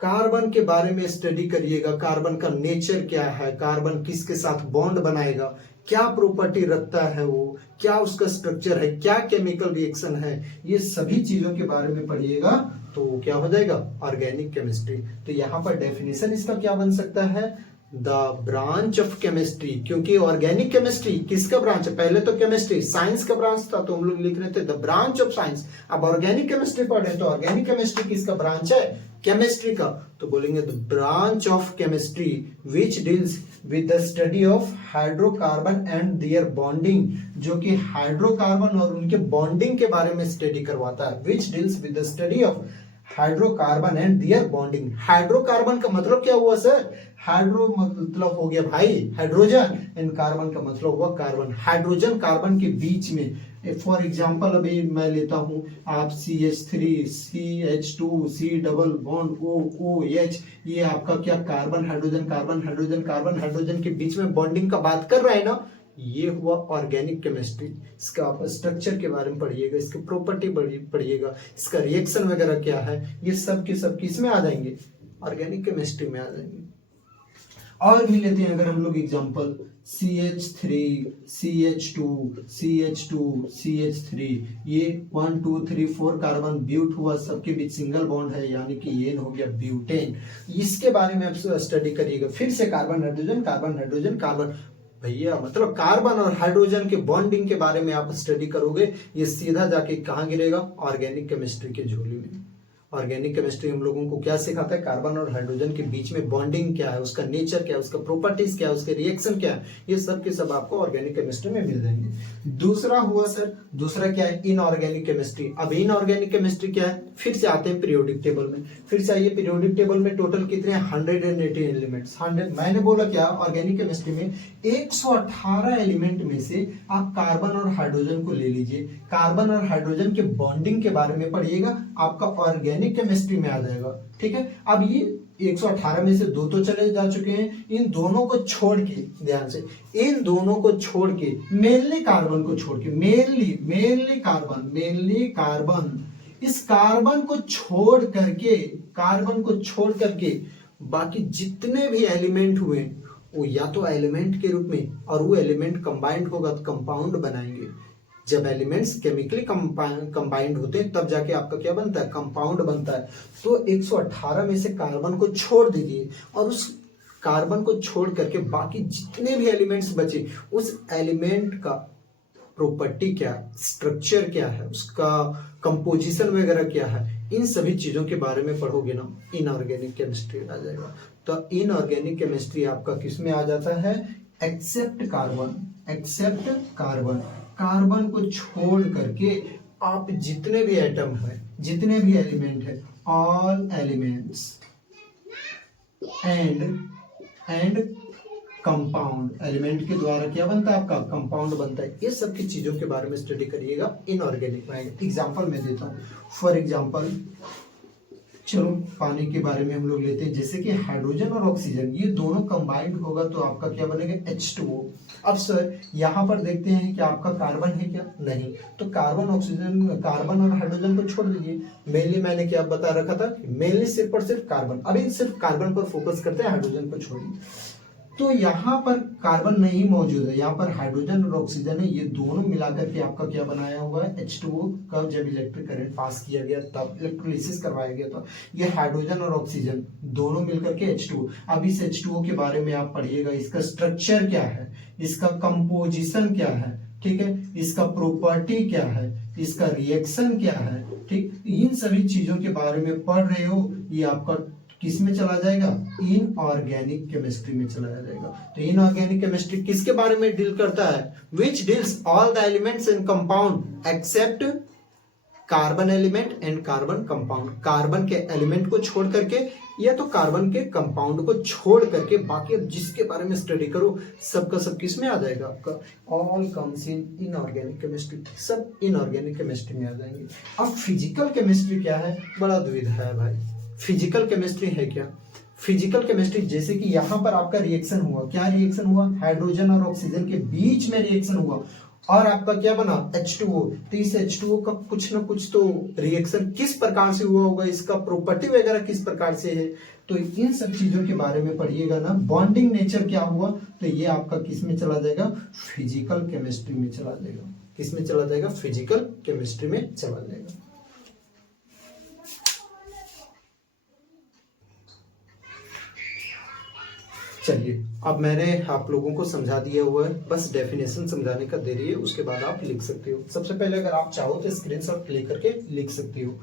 कार्बन के बारे में स्टडी करिएगा, कार्बन का नेचर क्या है, कार्बन किसके साथ बॉन्ड बनाएगा, क्या प्रॉपर्टी रखता है वो, क्या उसका स्ट्रक्चर है, क्या केमिकल रिएक्शन है, ये सभी चीजों के बारे में पढ़िएगा तो क्या हो जाएगा? Organic chemistry. तो यहाँ पर डेफिनेशन इसका क्या बन सकता है? The branch of chemistry. क्योंकि ऑर्गेनिक केमिस्ट्री किसका ब्रांच है? पहले तो केमिस्ट्री साइंस का ब्रांच था, तो हम लोग लिख रहे थे द ब्रांच ऑफ साइंस। अब ऑर्गेनिक केमिस्ट्री पढ़ रहे हैं तो ऑर्गेनिक केमिस्ट्री किसका ब्रांच है? केमिस्ट्री का। तो बोलेंगे the branch of chemistry which deals with the study of hydrocarbon and their bonding, जो कि हाइड्रोकार्बन और उनके बॉन्डिंग के बारे में स्टडी करवाता है। Which deals with the study of hydrocarbon and their bonding. Hydrocarbon का मतलब क्या हुआ सर? हाइड्रो मतलब हो गया भाई हाइड्रोजन, एंड कार्बन का मतलब हुआ कार्बन। हाइड्रोजन कार्बन के बीच में, फॉर एग्जांपल अभी मैं लेता हूं आप CH3, CH2, C double bond OH, ये आपका क्या? Carbon hydrogen, carbon hydrogen, carbon hydrogen के बीच में बॉन्डिंग का बात कर रहा है ना, ये हुआ ऑर्गेनिक केमिस्ट्री। इसका आप स्ट्रक्चर के बारे में पढ़िएगा, इसकी प्रॉपर्टी पढ़िएगा, इसका रिएक्शन वगैरह क्या है, ये सब के सब किस में आ जाएंगे? ऑर्गेनिक केमिस्ट्री में आ जाएंगे। और भी लेते हैं अगर हम लोग example, CH3, CH2, CH2, CH3, ये 1 2 3 4 कार्बन ब्यूट हुआ, सबके बीच सिंगल बॉन्ड है, यानी कि ये हो गया ब्यूटेन। इसके बारे में आप स्टडी करिएगा। फिर से carbon hydrogen, carbon hydrogen, carbon, भैया मतलब कार्बन और हाइड्रोजन के बॉन्डिंग के बारे में आप स्टडी करोगे, ये सीधा जाके कहाँ गिरेगा? ऑर्गेनिक केमिस्ट्री के झोली में। ऑर्गेनिक केमिस्ट्री हम लोगों को क्या सिखाता है, कार्बन और हाइड्रोजन के बीच में बॉन्डिंग क्या है, उसका नेचर क्या है, उसका प्रॉपर्टीज क्या है, उसके रिएक्शन क्या है, ये सब के सब आपको ऑर्गेनिक केमिस्ट्री में मिल जाएंगे। दूसरा हुआ सर, दूसरा क्या है, इनऑर्गेनिक केमिस्ट्री। अब इनऑर्गेनिक केमिस्ट्री क्या है, फिर से आते हैं पीरियोडिक टेबल में। फिर से आइए, पीरियोडिक टेबल में टोटल कितने 180 एलिमेंट्स। 100 मैंने बोला क्या, ऑर्गेनिक केमिस्ट्री में 118 एलिमेंट में से आप कार्बन और हाइड्रोजन को ले लीजिए, कार्बन और हाइड्रोजन के बॉन्डिंग के बारे में पढ़िएगा, आपका ऑर्गेनिक केमिस्ट्री में आ जाएगा। ठीक है, अब ये 118 में से दो तो चले जा चुके हैं, इन दोनों को छोड़ के, ध्यान से, इन दोनों को छोड़ के, मेनली कार्बन को छोड़ के, मेनली कार्बन, इस कार्बन को छोड़ करके, कार्बन को छोड़ करके बाकी जितने भी एलिमेंट हुए वो या तो एलिमेंट के रूप में, और वो एलिमेंट कंबाइंड होगा तो कंपाउंड बनाएंगे। जब एलिमेंट्स केमिकली कंबाइंड होते हैं तब जाके आपका क्या बनता है, कंपाउंड बनता है। तो 118 में से कार्बन को छोड़ दीजिए, और उस कार्बन को छोड़ करके बाकी जितने भी एलिमेंट्स बचे, उस एलिमेंट का प्रॉपर्टी क्या है, स्ट्रक्चर क्या है, उसका कंपोजिशन वगैरह क्या है, इन सभी चीजों के बारे में पढ़ोगे ना, इनऑर्गेनिक केमिस्ट्री आ जाएगा। तो इनऑर्गेनिक केमिस्ट्री आपका किस में आ जाता है, except carbon, except carbon, carbon को छोड़ करके आप जितने भी एटम है, जितने भी एलिमेंट है, all elements and compound, element के द्वारा क्या बनता है, आपका कंपाउंड बनता है। ये सब की चीजों के बारे में स्टडी करिएगा इनऑर्गेनिक में। एग्जांपल मैं देता हूँ, फॉर एग्जांपल चलो पानी के बारे में हम लोग लेते हैं, जैसे कि हाइड्रोजन और ऑक्सीजन ये दोनों कंबाइंड होगा तो आपका क्या बनेगा, H2O। अब सर यहाँ पर देखते हैं कि आपका कार्बन है क्या, नहीं, तो कार्बन ऑक्सीजन, कार्बन और हाइड्रोजन को छोड़ दीजिए। मेनली मैंने क्या बता रखा था, मेनली सिर्फ और सिर्फ कार्बन, अभी सिर्फ कार्बन पर फोकस करते हैं, हाइड्रोजन को छोड़िए। तो यहाँ पर कार्बन नहीं मौजूद है, यहाँ पर हाइड्रोजन और ऑक्सीजन है, ये दोनों मिलाकर के आपका क्या बनाया हुआ है, H2O। कब, जब इलेक्ट्रिक करंट पास किया गया तब इलेक्ट्रोलिसिस करवाया गया था। ये हाइड्रोजन और ऑक्सीजन दोनों मिलकर के H2O। अब इस H2O के बारे में आप पढ़िएगा, इसका स्ट्रक्चर क्या है, इसका कंपोजिशन क्या है, ठीक है, इसका प्रॉपर्टी क्या है, इसका रिएक्शन क्या है, ठीक, इन सभी चीजों के बारे में पढ़ रहे हो, ये आपका किस में चला जाएगा, इनऑर्गेनिक केमिस्ट्री में चला जाएगा। तो इनऑर्गेनिक केमिस्ट्री किसके बारे में डील करता है, which deals all the elements in compound except carbon element and carbon compound. Carbon के एलिमेंट को छोड़ करके या तो कार्बन के कंपाउंड को छोड़ करके बाकी जिसके बारे में स्टडी करो सबका सब किस में आ जाएगा, आपका all comes in inorganic chemistry, सब इनऑर्गेनिक केमिस्ट्री में आ जाएंगे। अब फिजिकल केमिस्ट्री क्या है, बड़ा दुविधा है भाई। फिजिकल केमिस्ट्री है क्या, फिजिकल केमिस्ट्री जैसे कि यहाँ पर आपका रिएक्शन हुआ, क्या रिएक्शन हुआ, हाइड्रोजन और ऑक्सीजन के बीच में रिएक्शन हुआ और आपका क्या बना, H2O। तो इस H2O का कुछ ना कुछ तो रिएक्शन किस प्रकार से हुआ होगा, इसका प्रॉपर्टी वगैरह किस प्रकार से है, तो इन सब चीजों के बारे में पढ़िएगा ना। बॉन्डिंग नेचर क्या हुआ, तो ये आपका किस में चला जाएगा, फिजिकल केमिस्ट्री में चला जाएगा। किस में चला जाएगा, फिजिकल केमिस्ट्री में चला जाएगा। चलिए, अब मैंने आप लोगों को समझा दिया हुआ है, बस डेफिनेशन समझाने का देरी है, उसके बाद आप लिख सकते हो। सबसे पहले अगर आप चाहो तो स्क्रीनशॉट लेकर के लिख सकते हो।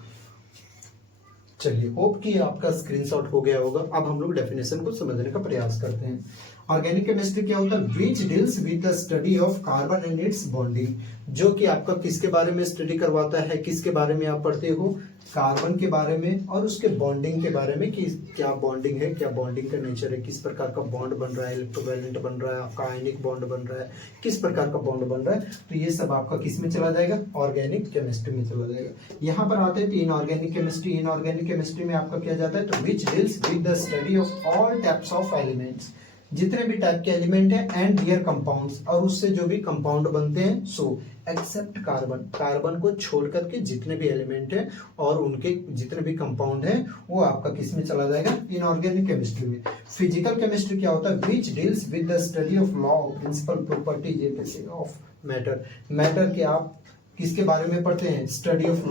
चलिए, होप कि आपका स्क्रीनशॉट हो गया होगा। अब हम लोग डेफिनेशन को समझने का प्रयास करते हैं। ऑर्गेनिक केमिस्ट्री क्या होता है, which deals with the study of carbon and it's bonding, जो कि आपका किसके बारे में स्टडी करवाता है, किसके बारे में आप पढ़ते हो, कार्बन के बारे में और उसके बॉन्डिंग के बारे में कि क्या बॉन्डिंग है, क्या बॉन्डिंग का नेचर है, किस प्रकार का बॉन्ड बन रहा है, इलेक्ट्रोवैलेंट बन रहा है, आपका आयनिक बॉन्ड बन रहा है, किस प्रकार का बॉन्ड बन रहा है। तो ये सब आपका किस में चला जाएगा, ऑर्गेनिक केमिस्ट्री में चला जाएगा। यहाँ पर आते हैं इनऑर्गेनिक केमिस्ट्री। इनऑर्गेनिक केमिस्ट्री में आपका क्या जाता है, तो विच deals with the study of all types of elements, जितने भी टाइप के एलिमेंट है एंड देयर कंपाउंड्स, और उससे जो भी कंपाउंड बनते हैं, सो एक्सेप्ट कार्बन, कार्बन को छोड़ करके जितने भी एलिमेंट है और उनके जितने भी कंपाउंड है वो आपका किस में चला जाएगा, इनऑर्गेनिक केमिस्ट्री में। फिजिकल केमिस्ट्री क्या होता है, which deals with the study of law, principle, property of matter. Matter के आप किसके बारे में पढ़ते हैं, स्टडी ऑफ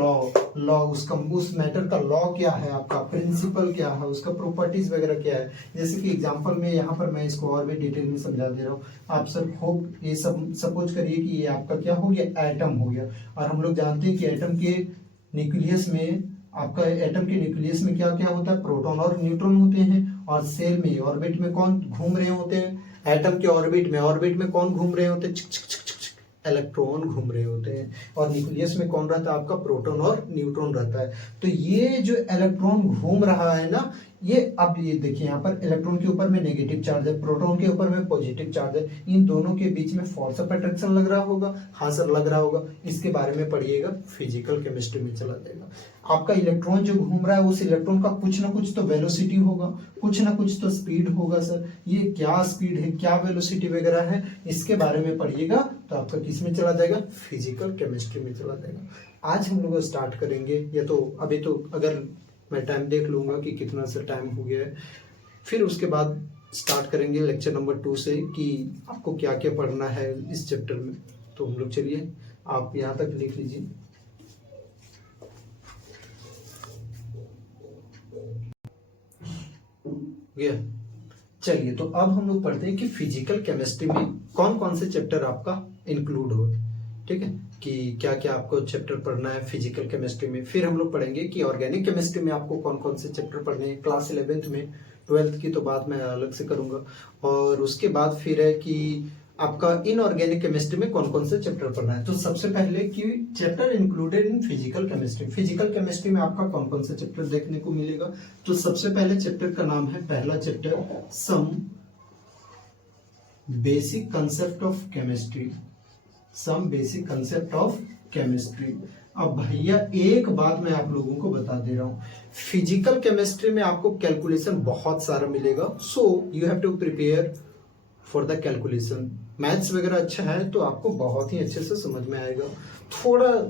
लॉ, उसका उस मैटर का लॉ क्या है, आपका प्रिंसिपल क्या है, उसका प्रॉपर्टीज वगैरह क्या है। जैसे कि एग्जांपल में यहाँ पर मैं इसको और भी डिटेल में समझा दे रहा हूँ। आप सब होप ये सब सपोज करिए कि ये आपका क्या हो गया, एटम हो गया, और हम लोग जानते हैं कि एटम के न्यूक्लियस में आपका एटम के न्यूक्लियस में क्या क्या होता है, प्रोटॉन और न्यूट्रॉन होते हैं, और सेल में ऑर्बिट में कौन घूम रहे होते हैं, एटम के ऑर्बिट में कौन घूम रहे होते हैं, इलेक्ट्रॉन घूम रहे होते हैं, और न्यूक्लियस में कौन रहता है आपका, प्रोटॉन और न्यूट्रॉन रहता है। तो ये जो इलेक्ट्रॉन घूम रहा है ना, ये अब ये देखिए यहाँ पर इलेक्ट्रॉन के ऊपर में नेगेटिव चार्ज है, प्रोटॉन के ऊपर में पॉजिटिव चार्ज है, इन दोनों के बीच में फोर्स ऑफ अट्रैक्शन लग रहा होगा। हाँ सर लग रहा होगा, इसके बारे में पढ़िएगा, फिजिकल केमिस्ट्री में चला जाएगा। आपका इलेक्ट्रॉन जो घूम रहा है उस इलेक्ट्रॉन का कुछ ना कुछ तो वेलोसिटी होगा, कुछ ना कुछ तो स्पीड होगा। सर ये क्या स्पीड है, क्या वेलोसिटी वगैरह है, इसके बारे में पढ़िएगा तो आपका किस में चला जाएगा, फिजिकल केमिस्ट्री में चला जाएगा। आज हम लोग स्टार्ट करेंगे, या तो अभी तो अगर मैं टाइम देख लूंगा कि कितना सा टाइम हो गया है, फिर उसके बाद स्टार्ट करेंगे लेक्चर नंबर 2 से कि आपको क्या क्या पढ़ना है इस चैप्टर में। तो हम लोग चलिए, आप यहाँ तक लिख लीजिए। चलिए, तो अब हम लोग पढ़ते हैं कि फिजिकल केमिस्ट्री में कौन कौन से चैप्टर आपका इंक्लूड हो। ठीक है, कि क्या क्या आपको चैप्टर पढ़ना है फिजिकल केमिस्ट्री में। फिर हम लोग पढ़ेंगे कि ऑर्गेनिक केमिस्ट्री में आपको कौन कौन से चैप्टर पढ़ने हैं, क्लास 11th में, 12th की तो बात मैं अलग से करूंगा। और उसके बाद फिर है कि आपका इनऑर्गेनिक केमिस्ट्री में कौन कौन से चैप्टर पढ़ना है। तो सबसे पहले कि chapter included in physical chemistry, physical chemistry में आपका कौन कौन से चैप्टर देखने को मिलेगा। तो सबसे पहले चैप्टर का नाम है, पहला chapter, some basic concept of chemistry, some basic concept of chemistry. अब भैया एक बात मैं आप लोगों को बता दे रहा हूं, फिजिकल केमिस्ट्री में आपको कैलकुलेशन बहुत सारा मिलेगा, so you have to prepare for the calculation. Maths वगैरह अच्छा है तो आपको बहुत ही अच्छे से समझ में आएगा,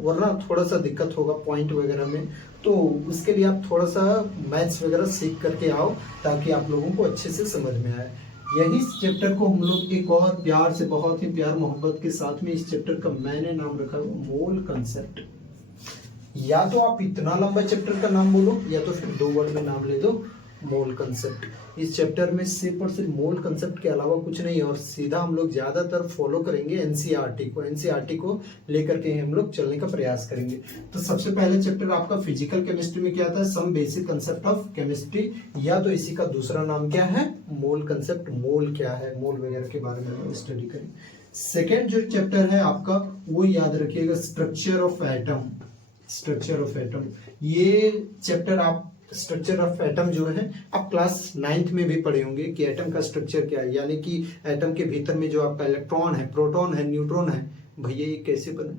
वरना थोड़ा सा दिक्कत होगा पॉइंट वगैरह में, तो उसके लिए आप थोड़ा सा मैथ्स वगैरह सीख करके आओ ताकि आप लोगों को अच्छे से समझ में आए। यही चैप्टर को हम लोग एक और प्यार से, बहुत ही प्यार मोहब्बत के साथ में इस चैप्टर का मैंने नाम रखा है मोल कंसेप्ट। या तो आप इतना लंबा चैप्टर का नाम बोलो, या तो फिर 2 वर्ड में नाम ले दो, मोल कंसेप्ट। इस चैप्टर में सिर्फ और सिर्फ मोल कंसेप्ट के अलावा कुछ नहीं है, और सीधा हम लोग ज्यादातर फॉलो करेंगे एनसीईआरटी को लेकर के हम लोग चलने का प्रयास करेंगे। तो सबसे पहले चैप्टर आपका फिजिकल केमिस्ट्री में क्या था, some basic concept of chemistry, या तो इसी का दूसरा नाम क्या है, मोल कंसेप्ट। मोल क्या है, मोल वगैरह के बारे में हम स्टडी करें। सेकेंड जो चैप्टर है आपका, वो याद रखिएगा, structure of atom, structure of atom. ये चैप्टर आप स्ट्रक्चर ऑफ एटम जो है आप क्लास 9th में भी पढ़े होंगे कि एटम का स्ट्रक्चर क्या है, यानी कि एटम के भीतर में जो आपका इलेक्ट्रॉन है, प्रोटॉन है, न्यूट्रॉन है, भैया ये कैसे बने,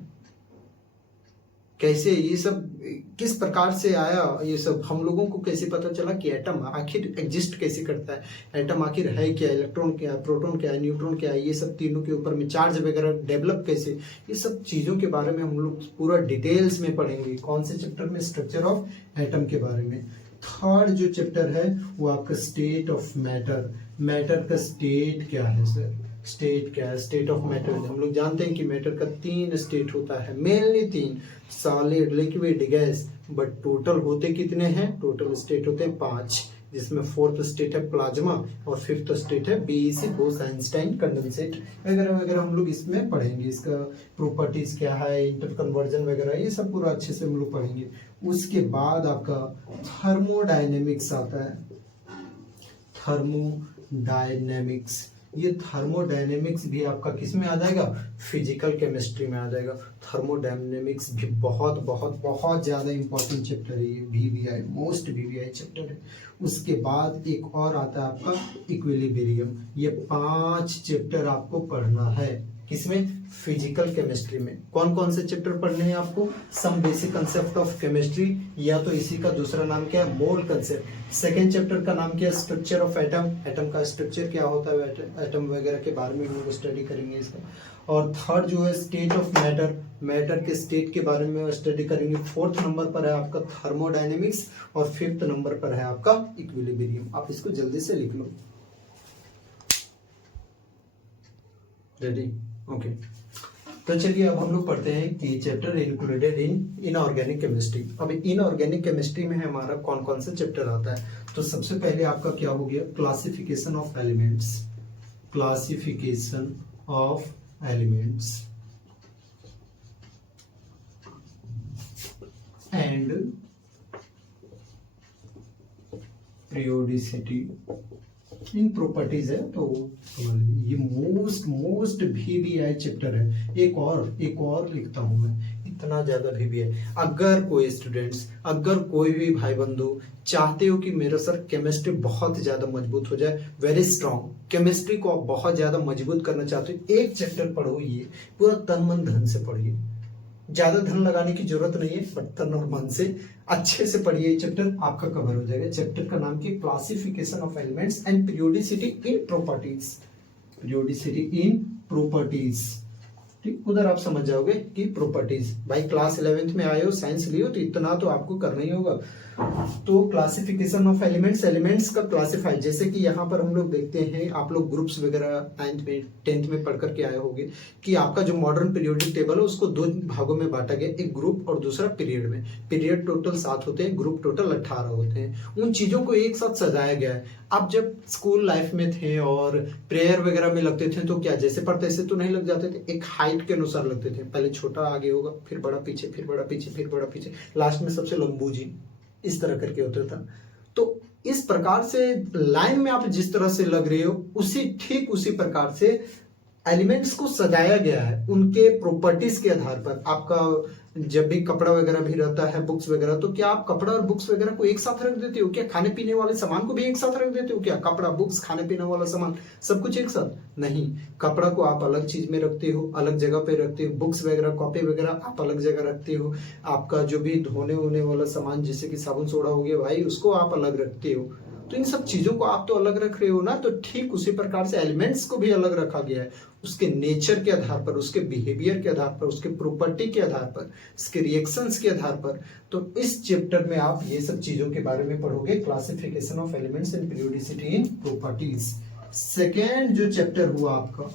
कैसे ये सब किस प्रकार से आया, ये सब हम लोगों को कैसे पता चला कि एटम आखिर एग्जिस्ट कैसे करता है, एटम आखिर है क्या, इलेक्ट्रॉन क्या है, प्रोटॉन क्या है, न्यूट्रॉन क्या है, ये सब तीनों के ऊपर में चार्ज वगैरह डेवलप कैसे, ये सब चीजों के बारे में हम लोग पूरा डिटेल्स में पढ़ेंगे। कौन से चैप्टर में, स्ट्रक्चर ऑफ एटम के बारे में। थर्ड जो चैप्टर है वो आपका स्टेट ऑफ मैटर, मैटर का स्टेट क्या है सर, स्टेट क्या है, स्टेट ऑफ मैटर। हम लोग जानते हैं कि मैटर का 3 स्टेट होता है, mainly 3, solid, liquid, gas, but total होते कितने हैं, टोटल स्टेट होते हैं 5, जिसमें 4th स्टेट है प्लाज्मा और 5th स्टेट है बीईसी, बोस आइंस्टाइन कंडेंसेट वगैरह वगैरह हम लोग इसमें पढ़ेंगे। इसका प्रॉपर्टीज क्या है, इंटर कन्वर्जन वगैरह, ये सब पूरा अच्छे से हम लोग पढ़ेंगे। उसके बाद आपका थर्मोडायनेमिक्स आता है, थर्मोडायनेमिक्स। ये थर्मोडायनेमिक्स भी आपका किस में आ जाएगा, फिजिकल केमिस्ट्री में आ जाएगा। थर्मोडायनेमिक्स भी बहुत बहुत बहुत ज्यादा इंपॉर्टेंट चैप्टर है, ये वीवीआई, मोस्ट वीवीआई चैप्टर है। उसके बाद एक और आता है आपका इक्विलिब्रियम। ये 5 चैप्टर आपको पढ़ना है, किसमें, फिजिकल केमिस्ट्री में। कौन कौन से चैप्टर पढ़ने हैं आपको, some basic concept of chemistry, या तो इसी का दूसरा नाम क्या है, मोल कंसेप्ट। सेकेंड चैप्टर का नाम क्या है, स्ट्रक्चर ऑफ एटम, एटम का स्ट्रक्चर क्या होता है, एटम वगैरह के बारे में हम लोग स्टडी करेंगे इसका। और थर्ड जो है स्टेट ऑफ मैटर, मैटर के स्टेट के बारे में स्टडी करेंगे। 4th नंबर पर है आपका थर्मोडायनेमिक्स, और 5th नंबर पर है आपका इक्विलिब्रियम। आप इसको जल्दी से लिख लो, रेडी, ओके। तो चलिए अब हम लोग पढ़ते हैं कि chapter included in inorganic chemistry. अब इनऑर्गेनिक केमिस्ट्री में हमारा कौन कौन सा चैप्टर आता है। तो सबसे पहले आपका क्या हो गया, classification of elements, classification of elements and periodicity in properties है। तो ये मोस्ट VBI चैप्टर है। एक और लिखता हूं मैं, इतना ज्यादा VBI। अगर कोई स्टूडेंट्स, अगर कोई भी भाई बंधु चाहते हो कि मेरा सर केमिस्ट्री बहुत ज्यादा मजबूत हो जाए, वेरी स्ट्रांग केमिस्ट्री को आप बहुत ज्यादा मजबूत करना चाहते हो, एक चैप्टर पढ़ो, ये पूरा तन मन धन से पढ़िए। ज्यादा धन लगाने की जरूरत नहीं है, बट तन और मन से अच्छे से पढ़िए, चैप्टर आपका कवर हो जाएगा। चैप्टर का नाम क्या? Classification of elements and periodicity in properties. Periodicity in properties, ठीक, उधर आप समझ जाओगे कि प्रॉपर्टीज। भाई क्लास 11th में आए हो, साइंस लियो, तो इतना तो आपको करना ही होगा। तो क्लासिफिकेशन ऑफ एलिमेंट्स, एलिमेंट्स का क्लासिफाई, जैसे कि यहाँ पर हम लोग देखते हैं, आप लोग ग्रुप्स वगैरह 9th में 10th में पढ़ करके आए होंगे कि आपका जो मॉडर्न पीरियोडिक टेबल है उसको दो भागों में बांटा गया, एक ग्रुप और दूसरा पीरियड में। पीरियड टोटल 7 होते हैं, ग्रुप टोटल 18 होते हैं। उन चीजों को एक साथ सजाया गया है। आप जब स्कूल लाइफ में थे और प्रेयर वगैरह में लगते थे, तो क्या जैसे पढ़ते ऐसे तो नहीं लग जाते थे, एक हाइट के अनुसार लगते थे। पहले छोटा आगे होगा, फिर बड़ा पीछे, फिर बड़ा पीछे, फिर बड़ा पीछे, लास्ट में सबसे लंबू जी, इस तरह करके होता था। तो इस प्रकार से लाइन में आप जिस तरह से लग रहे हो, ठीक उसी प्रकार से एलिमेंट्स को सजाया गया है उनके प्रॉपर्टीज के आधार पर। आपका जब भी कपड़ा वगैरह भी रहता है, बुक्स वगैरह, तो क्या आप कपड़ा और बुक्स वगैरह को एक साथ रख देते हो क्या? खाने पीने वाले सामान को भी एक साथ रख देते हो क्या? कपड़ा, बुक्स, खाने पीने वाला सामान, सब कुछ एक साथ नहीं। कपड़ा को आप अलग चीज में रखते हो, अलग जगह पे रखते हो। बुक्स वगैरह, कॉपी वगैरह आप अलग जगह रखते हो। आपका जो भी धोने होने वाला सामान, जैसे कि साबुन सोडा हो गया भाई, उसको आप अलग रखते हो। तो इन सब चीजों को आप तो अलग रख रहे हो ना, तो ठीक उसी प्रकार से एलिमेंट्स को भी अलग रखा गया है, उसके नेचर के आधार पर, उसके बिहेवियर के आधार पर, उसके प्रॉपर्टी के आधार पर, उसके रिएक्शंस के आधार पर। तो इस चैप्टर में आप ये सब चीजों के बारे में पढ़ोगे, classification of elements and periodicity in properties. Second जो चैप्टर हुआ आपका,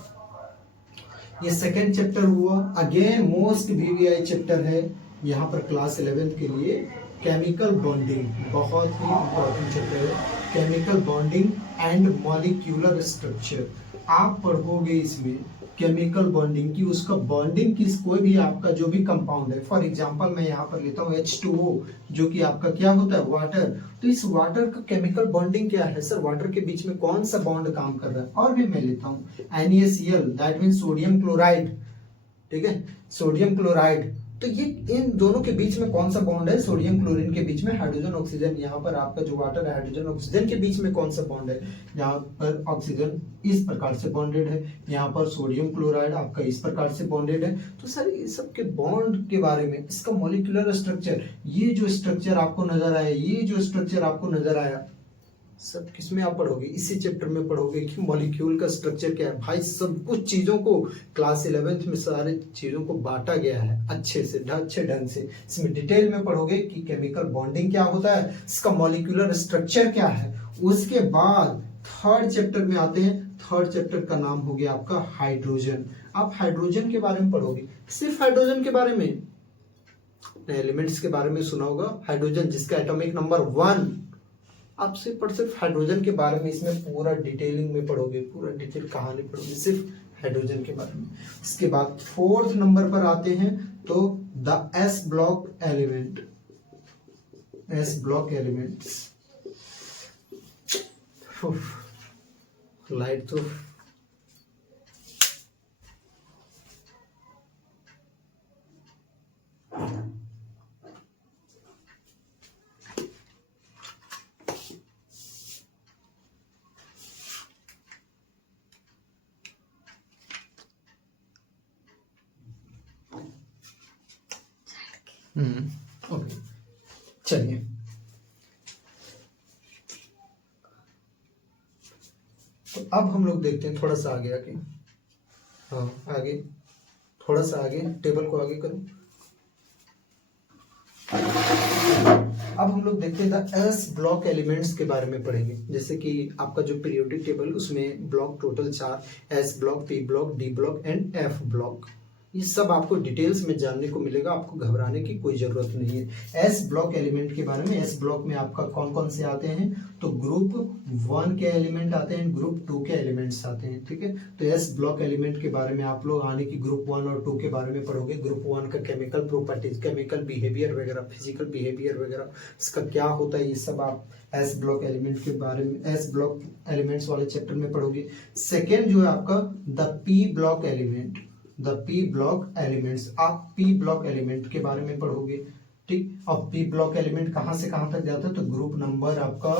ये सेकेंड चैप्टर हुआ, अगेन मोस्ट VBI चैप्टर है यहाँ पर क्लास 11th के लिए, केमिकल बॉन्डिंग। बहुत ही इंपॉर्टेंट चैप्टर है, chemical bonding and molecular structure. आप पढ़ोगे इसमें केमिकल बॉन्डिंग की, उसका बॉन्डिंग किस, कोई भी आपका जो भी कंपाउंड है, फॉर एग्जांपल मैं यहाँ पर लेता हूँ H2O, जो कि आपका क्या होता है? वाटर। तो इस वाटर का केमिकल बॉन्डिंग क्या है सर? वाटर के बीच में कौन सा बॉन्ड काम कर रहा है? और भी मैं लेता हूँ NaCl, that mean sodium chloride, ठीक है, सोडियम क्लोराइड। तो ये इन दोनों के बीच में कौन सा बॉन्ड है? सोडियम क्लोरीन के बीच में हाइड्रोजन ऑक्सीजन। यहाँ पर आपका जो वाटर है, हाइड्रोजन ऑक्सीजन के बीच में कौन सा बॉन्ड है? यहाँ पर ऑक्सीजन इस प्रकार से बॉन्डेड है, यहाँ पर सोडियम क्लोराइड आपका इस प्रकार से बॉन्डेड है। तो सर ये सब के बॉन्ड के बारे में, इसका मॉलिक्यूलर स्ट्रक्चर, ये जो स्ट्रक्चर आपको नजर आया, ये जो स्ट्रक्चर आपको नजर आया, सब किसमें आप पढ़ोगे? इसी चैप्टर में पढ़ोगे कि मॉलिक्यूल का स्ट्रक्चर क्या है। भाई सब कुछ चीजों को क्लास 11th में सारे चीजों को बांटा गया है अच्छे से, अच्छे ढंग से। इसमें डिटेल में पढ़ोगे कि केमिकल बॉन्डिंग क्या होता है, इसका मॉलिक्यूलर स्ट्रक्चर क्या है। उसके बाद थर्ड चैप्टर में आते हैं। थर्ड चैप्टर का नाम हो गया आपका हाइड्रोजन। आप हाइड्रोजन के बारे में पढ़ोगे, सिर्फ हाइड्रोजन के बारे में, एलिमेंट्स के बारे में सुना होगा। हाइड्रोजन जिसका एटॉमिक नंबर 1, आप सिर्फ हाइड्रोजन के बारे में इसमें पूरा डिटेलिंग में पढ़ोगे, पूरा डिटेल कहानी पढ़ोगे सिर्फ हाइड्रोजन के बारे में। इसके बाद फोर्थ नंबर पर आते हैं तो the S block element, S block elements. Light तो ओके, चलिए तो अब हम लोग देखते हैं थोड़ा सा आगे आगे, हाँ आगे, थोड़ा सा आगे, टेबल को आगे करो। अब हम लोग देखते हैं एस ब्लॉक एलिमेंट्स के बारे में पढ़ेंगे। जैसे कि आपका जो पीरियोडिक टेबल, उसमें block total 4, S block, P block, D block and F block. ये सब आपको डिटेल्स में जानने को मिलेगा, आपको घबराने की कोई जरूरत नहीं है। एस ब्लॉक एलिमेंट के बारे में, एस ब्लॉक में आपका कौन कौन से आते हैं, तो ग्रुप 1 के एलिमेंट आते हैं, ग्रुप 2 के एलिमेंट्स आते हैं, ठीक है। तो एस ब्लॉक एलिमेंट के बारे में आप लोग आने की ग्रुप 1 और 2 के बारे में पढ़ोगे। ग्रुप 1 का केमिकल प्रॉपर्टीज, केमिकल बिहेवियर वगैरह, फिजिकल बिहेवियर वगैरह, इसका क्या होता है, ये सब आप एस ब्लॉक एलिमेंट के बारे में, एस ब्लॉक एलिमेंट्स वाले चैप्टर में पढ़ोगे। सेकेंड जो है आपका the P block element, the P block elements, आप पी ब्लॉक एलिमेंट के बारे में पढ़ोगे, ठीक। अब पी ब्लॉक एलिमेंट कहां से कहां तक जाता है, तो ग्रुप नंबर आपका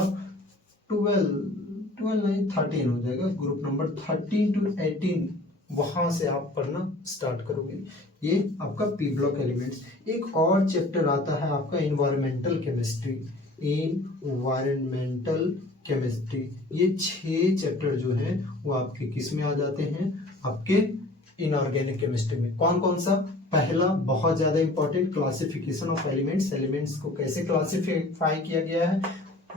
12 नहीं 13 हो जाएगा, ग्रुप नंबर 13 to 18 वहां से आप पढ़ना स्टार्ट करोगे। ये आपका पी ब्लॉक एलिमेंट्स। एक और चैप्टर आता है आपका इन्वायरमेंटल केमिस्ट्री, इन्वायरमेंटल केमिस्ट्री। ये 6 चैप्टर जो है वो आपके किस में आ जाते हैं, आपके इनऑर्गेनिक केमिस्ट्री में। कौन कौन सा, पहला बहुत ज्यादा important, classification of elements, elements को कैसे क्लासिफाई किया गया है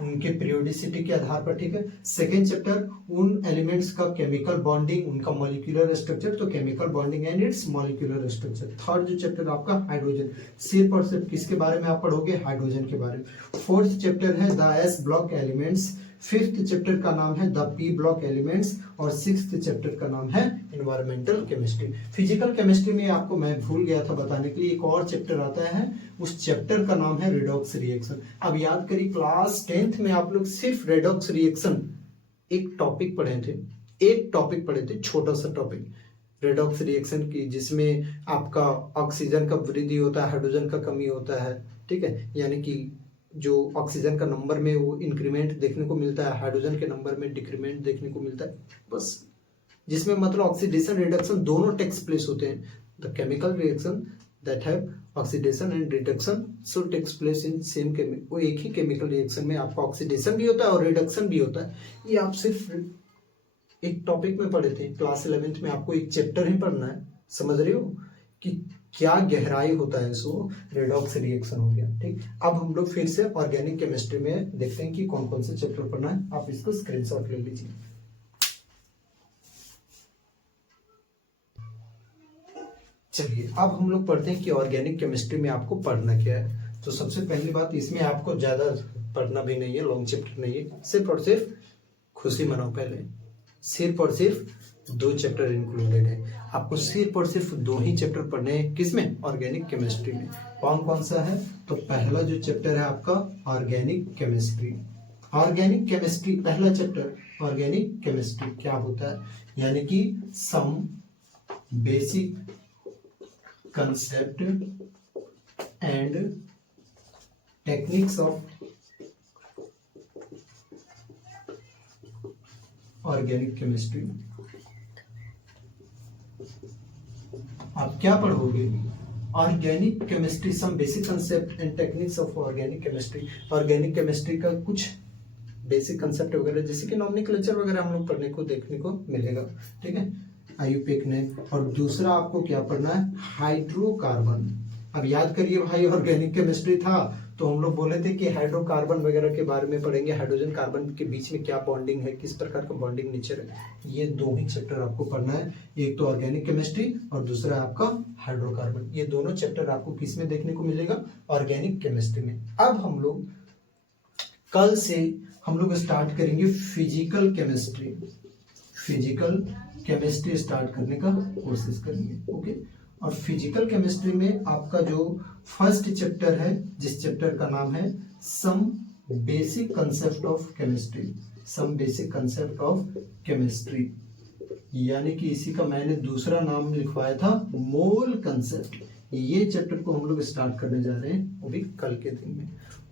उनके पीरियोडिसिटी के आधार पर, ठीक है। सेकेंड चैप्टर उन एलिमेंट्स का केमिकल बॉन्डिंग, उनका मॉलिक्यूलर स्ट्रक्चर, तो chemical bonding and it's molecular structure. Third जो चैप्टर आपका हाइड्रोजन, सिर्फ और सिर्फ किसके बारे में आप पढ़ोगे, हाइड्रोजन के बारे में। फोर्थ चैप्टर है the S block elements. Fifth chapter का नाम है द पी ब्लॉक एलिमेंट्स और सिक्स्थ चैप्टर का नाम है इन्वायरमेंटल केमिस्ट्री। फिजिकल केमिस्ट्री में आपको मैं भूल गया था बताने के लिए, एक और चैप्टर आता है, उस चैप्टर का नाम है रेडॉक्स रिएक्शन। अब याद करिए क्लास 10th में आप लोग सिर्फ रेडॉक्स रिएक्शन एक टॉपिक पढ़े थे, छोटा सा टॉपिक रेडॉक्स रिएक्शन की, जिसमें आपका ऑक्सीजन का वृद्धि होता है, हाइड्रोजन का कमी होता है, ठीक है। यानी कि जो ऑक्सीजन का नंबर में वो इंक्रीमेंट देखने को मिलता है, हाइड्रोजन के नंबर में डिक्रीमेंट देखने को मिलता है, बस। जिसमें मतलब ऑक्सीडेशन रिडक्शन दोनों टेक्स प्लेस होते हैं। The chemical reaction that have oxidation and reduction so takes place in same chemical, वो एक ही केमिकल रिएक्शन में आपका ऑक्सीडेशन भी होता है और रिडक्शन भी होता है। ये आप सिर्फ एक टॉपिक में पढ़े थे, क्लास 11th में आपको एक चैप्टर ही पढ़ना है, समझ रहे हो कि क्या गहराई होता है, सो रेडॉक्स रिएक्शन हो गया, ठीक। अब हम लोग फिर से ऑर्गेनिक केमिस्ट्री में देखते हैं कि कौन कौन से चैप्टर पढ़ना है। आप इसको स्क्रीनशॉट ले लीजिए। चलिए अब हम लोग पढ़ते हैं कि ऑर्गेनिक केमिस्ट्री में आपको पढ़ना क्या है। तो सबसे पहली बात, इसमें आपको ज्यादा पढ़ना भी नहीं है, लॉन्ग चैप्टर नहीं है, सिर्फ और सिर्फ खुशी मनाओ। पहले सिर्फ और सिर्फ 2 चैप्टर इंक्लूडेड है, आपको सिर्फ और सिर्फ 2 ही चैप्टर पढ़ने हैं, किसमें, ऑर्गेनिक केमिस्ट्री में। कौन कौन सा है, तो पहला जो चैप्टर है आपका ऑर्गेनिक केमिस्ट्री। ऑर्गेनिक केमिस्ट्री पहला चैप्टर, ऑर्गेनिक केमिस्ट्री क्या होता है, यानी कि some basic concept and techniques of organic chemistry. आप क्या पढ़ोगे, organic chemistry, some basic concept and techniques of organic chemistry. Organic chemistry का कुछ बेसिक कंसेप्ट वगैरह, जैसे कि नॉमेनक्लेचर वगैरह हम लोग पढ़ने को देखने को मिलेगा, ठीक है, आईयूपीएक ने। और दूसरा आपको क्या पढ़ना है, हाइड्रोकार्बन। अब याद करिए भाई, ऑर्गेनिक केमिस्ट्री था तो हम लोग बोले थे कि हाइड्रोकार्बन वगैरह के बारे में पढ़ेंगे, हाइड्रोजन कार्बन के बीच में क्या बॉन्डिंग है, किस प्रकार का बॉन्डिंग नेचर है। ये 2 ही चैप्टर आपको पढ़ना है, एक तो ऑर्गेनिक केमिस्ट्री और दूसरा आपका हाइड्रोकार्बन। ये दोनों चैप्टर आपको किस में देखने को मिलेगा, ऑर्गेनिक केमिस्ट्री में। अब हम लोग कल से हम लोग स्टार्ट करेंगे physical chemistry. Physical chemistry start करने का कोशिश करेंगे, ओके। और फिजिकल केमिस्ट्री में आपका जो फर्स्ट चैप्टर है, जिस चैप्टर का नाम है some basic concept of chemistry, some basic concept of chemistry, यानी कि इसी का मैंने दूसरा नाम लिखवाया था मोल कंसेप्ट। ये चैप्टर को हम लोग स्टार्ट करने जा रहे हैं, वो भी कल के दिन में।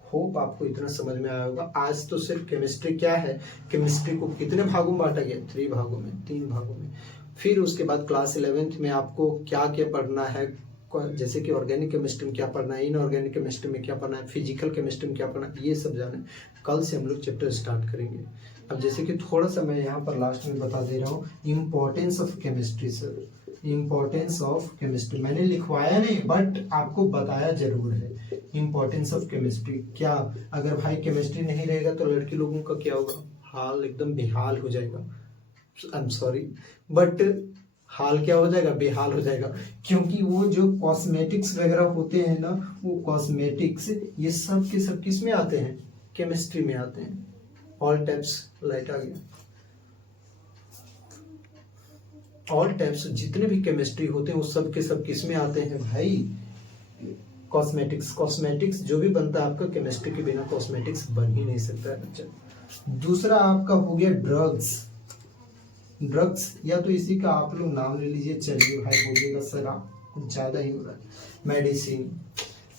होप आपको इतना समझ में आया होगा। आज तो सिर्फ केमिस्ट्री क्या है, केमिस्ट्री को कितने भागों में बांटा गया, 3 भागों में, 3 भागों में। फिर उसके बाद क्लास 11th में आपको क्या क्या पढ़ना है, जैसे कि ऑर्गेनिक केमिस्ट्री में क्या पढ़ना है, इनऑर्गेनिक केमिस्ट्री में क्या पढ़ना है, फिजिकल केमिस्ट्री में क्या पढ़ना है, ये सब जाने कल से हम लोग चैप्टर स्टार्ट करेंगे। अब जैसे कि थोड़ा सा मैं यहाँ पर लास्ट में बता दे रहा हूँ, importance of chemistry. Sir importance of chemistry मैंने लिखवाया नहीं बट आपको बताया जरूर है। इम्पोर्टेंस ऑफ केमिस्ट्री क्या, अगर भाई केमिस्ट्री नहीं रहेगा तो लड़की लोगों का क्या होगा, हाल एकदम बेहाल हो जाएगा। आई एम सॉरी बट हाल क्या हो जाएगा, बेहाल हो जाएगा। क्योंकि वो जो कॉस्मेटिक्स वगैरह होते हैं ना, वो कॉस्मेटिक्स ये सब के सब किस में आते हैं, केमिस्ट्री में आते हैं। ऑल टाइप्स, लाइट आ गया, ऑल टाइप्स जितने भी केमिस्ट्री होते हैं वो सब के सब किस में आते हैं भाई, कॉस्मेटिक्स। कॉस्मेटिक्स जो भी बनता है आपका, केमिस्ट्री के बिना कॉस्मेटिक्स बन ही नहीं सकता है बच्चा। दूसरा आपका हो गया ड्रग्स। ड्रग्स या तो इसी का आप लोग नाम ले लीजिए, चलिए भाई बोलिएगा सर आप कुछ ज्यादा ही हो रहा है। मेडिसिन,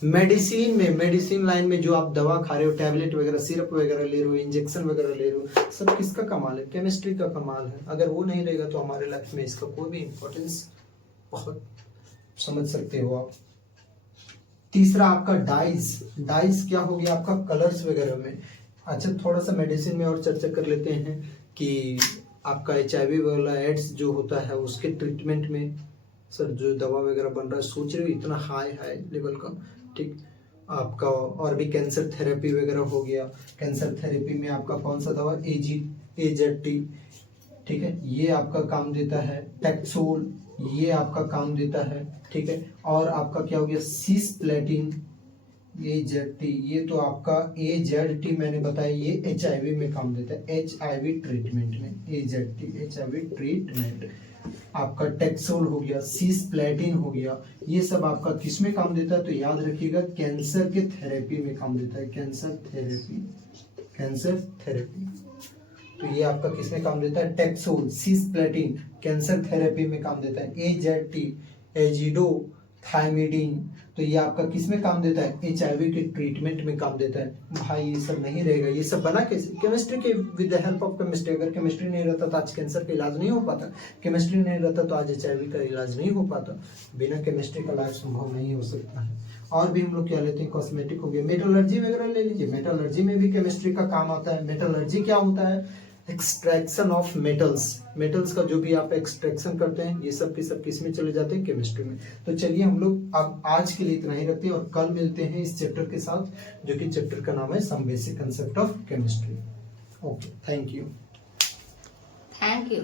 मेडिसिन में, मेडिसिन लाइन में जो आप दवा खा रहे हो, टैबलेट वगैरह, सिरप वगैरह ले रहे हो, इंजेक्शन वगैरह ले रहे हो, सब किसका कमाल है, केमिस्ट्री का कमाल है। अगर वो नहीं रहेगा तो हमारे लाइफ में इसका कोई भी इंपॉर्टेंस, बहुत समझ सकते हो आप। तीसरा आपका डाइज। डाइज क्या हो गया आपका, कलर्स वगैरह में। अच्छा थोड़ा सा मेडिसिन में और चर्चा कर लेते हैं कि आपका HIV वाला एड्स जो होता है उसके ट्रीटमेंट में सर जो दवा वगैरह बन रहा है, सोच रहे हो इतना हाई लेवल का, ठीक। आपका और भी कैंसर थेरेपी वगैरह हो गया। कैंसर थेरेपी में आपका कौन सा दवा, AZT, ठीक है, ये आपका काम देता है। टैक्सोल ये आपका काम देता है, ठीक है। और आपका क्या हो गया, सिस्प्लेटिन, AZT, ये तो आपका AZT मैंने बताया, ये HIV में काम देता है, HIV ट्रीटमेंट में। AZT HIV treatment. आपका टैक्सोल हो गया, सिस्प्लेटिन हो गया, ये सब आपका किस में काम देता है, तो याद रखिएगा कैंसर के थेरेपी में काम देता है। कैंसर थेरेपी, कैंसर थेरेपी, तो ये आपका किस में काम देता है, टैक्सोल, सिस्प्लेटिन कैंसर थेरेपी में काम देता है। AZT एजिडो थाइमिडीन, तो ये आपका किस में काम देता है, HIV के ट्रीटमेंट में काम देता है। भाई ये सब नहीं रहेगा, ये सब बना कैसे, केमिस्ट्री के, with the help of chemistry. अगर केमिस्ट्री नहीं रहता तो आज कैंसर का इलाज नहीं हो पाता, केमिस्ट्री नहीं रहता तो आज HIV का इलाज नहीं हो पाता। बिना केमिस्ट्री का इलाज संभव नहीं हो सकता है। और भी हम लोग क्या लेते हैं, कॉस्मेटिक हो गया, मेटलर्जी वगैरह ले लीजिए, मेटलर्जी में भी केमिस्ट्री का काम आता है। मेटलर्जी क्या होता है, एक्सट्रैक्शन ऑफ मेटल्स। मेटल्स का जो भी आप एक्सट्रैक्शन करते हैं, ये सब के सब किस में चले जाते हैं, केमिस्ट्री में। तो चलिए हम लोग अब आज के लिए इतना ही रखते हैं और कल मिलते हैं इस चैप्टर के साथ, जो कि चैप्टर का नाम है some basic concept of chemistry. Okay, thank you. Thank you.